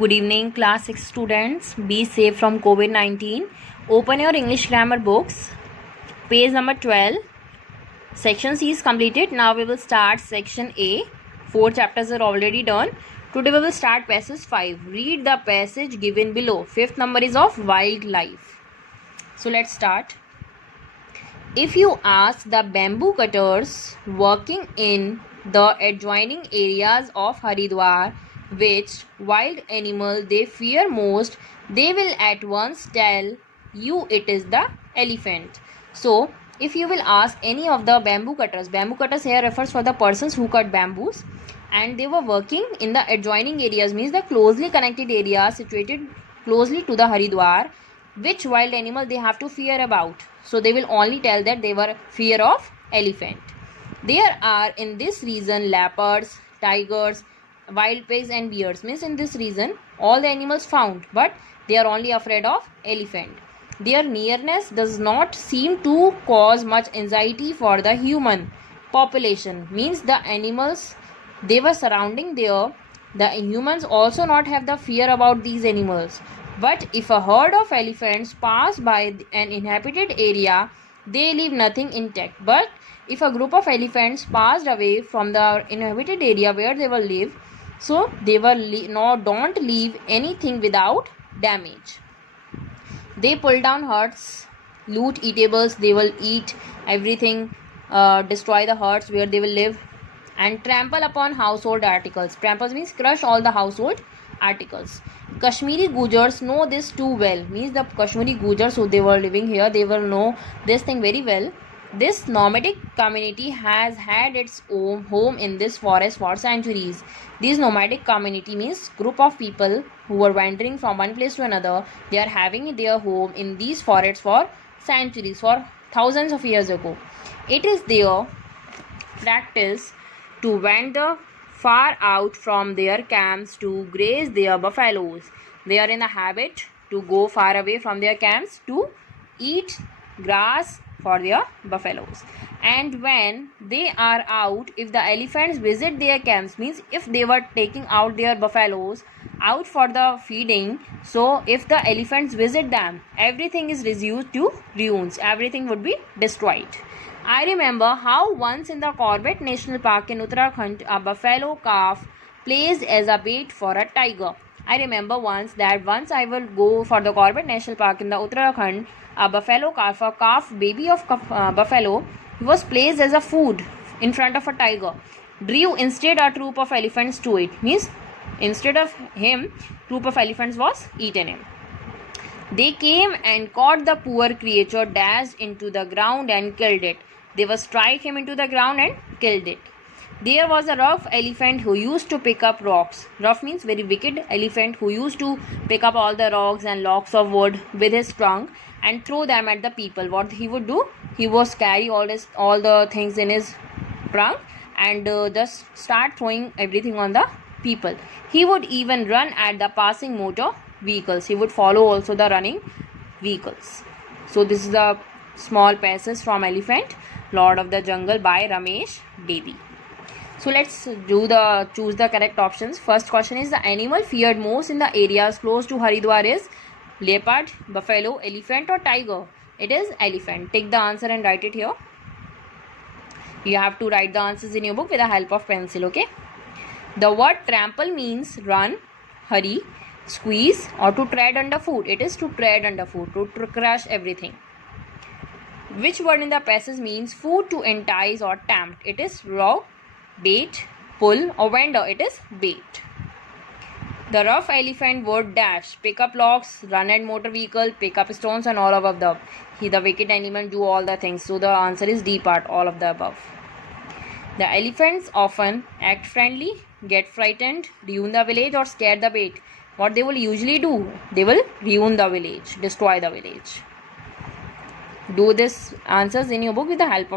Good evening, class 6 students. Be safe from COVID-19. Open your English grammar books. Page number 12. Section C is completed. Now we will start section A. 4 chapters are already done. Today we will start passage 5. Read the passage given below. Fifth number is of wildlife. So let's start. If you ask the bamboo cutters working in the adjoining areas of Haridwar which wild animal they fear most, they will at once tell you it is the elephant. So if you will ask any of the bamboo cutters here refers for the persons who cut bamboos, and they were working in the adjoining areas, means the closely connected areas situated closely to the Haridwar, which wild animal they have to fear about. So they will only tell that they were fear of elephant. There are in this region leopards, tigers, wild pigs and bears. Means in this region all the animals found, but they are only afraid of elephant. Their nearness does not seem to cause much anxiety for the human population. Means the animals they were surrounding there, the humans also not have the fear about these animals. But if a herd of elephants pass by an inhabited area, they leave nothing intact. But if a group of elephants passed away from the inhabited area where they will live, so they will don't leave anything without damage. They pull down huts, loot eatables, they will eat everything, destroy the huts where they will live, and trample upon household articles. Trample means crush all the household articles. Kashmiri Gujars know this too well. Means the Kashmiri Gujars who they were living here, they will know this thing very well. This nomadic community has had its own home in this forest for centuries. This nomadic community means group of people who were wandering from one place to another. They are having their home in these forests for centuries, for thousands of years ago. It is their practice to wander far out from their camps to graze their buffaloes. They are in the habit to go far away from their camps to eat grass for their buffaloes. And when they are out, if the elephants visit their camps, means if they were taking out their buffaloes out for the feeding, so if the elephants visit them, everything is reduced to ruins, everything would be destroyed. I remember how once in the Corbett National Park in Uttarakhand, a buffalo calf placed as a bait for a tiger. I remember once I will go for the Corbett National Park in the Uttarakhand, a buffalo calf, a calf baby of buffalo, was placed as a food in front of a tiger. Drew instead a troop of elephants to it. Means instead of him, troop of elephants was eaten him. They came and caught the poor creature, dashed into the ground and killed it. They will strike him into the ground and killed it. There was a rough elephant who used to pick up rocks. Rough means very wicked elephant who used to pick up all the rocks and logs of wood with his trunk and throw them at the people. What he would do? He was carry all the things in his trunk and just start throwing everything on the people. He would even run at the passing motor vehicles. He would follow also the running vehicles. So this is the small passage from Elephant, Lord of the Jungle by Ramesh Bedi. So let's choose the correct options. First question is the animal feared most in the areas close to Haridwar is leopard, buffalo, elephant or tiger. It is elephant. Take the answer and write it here. You have to write the answers in your book with the help of pencil, okay? The word trample means run, hurry, squeeze or to tread underfoot. It is to tread underfoot, to crush everything. Which word in the passage means food to entice or tempt? It is row, bait, pull or wander. It is bait. The rough elephant would dash, pick up logs, run at motor vehicle, pick up stones and all of the above. The wicked animal do all the things. So the answer is D part, all of the above. The elephants often act friendly, get frightened, ruin the village or scare the bait. What they will usually do? They will ruin the village, destroy the village. Do this answers in your book with the help of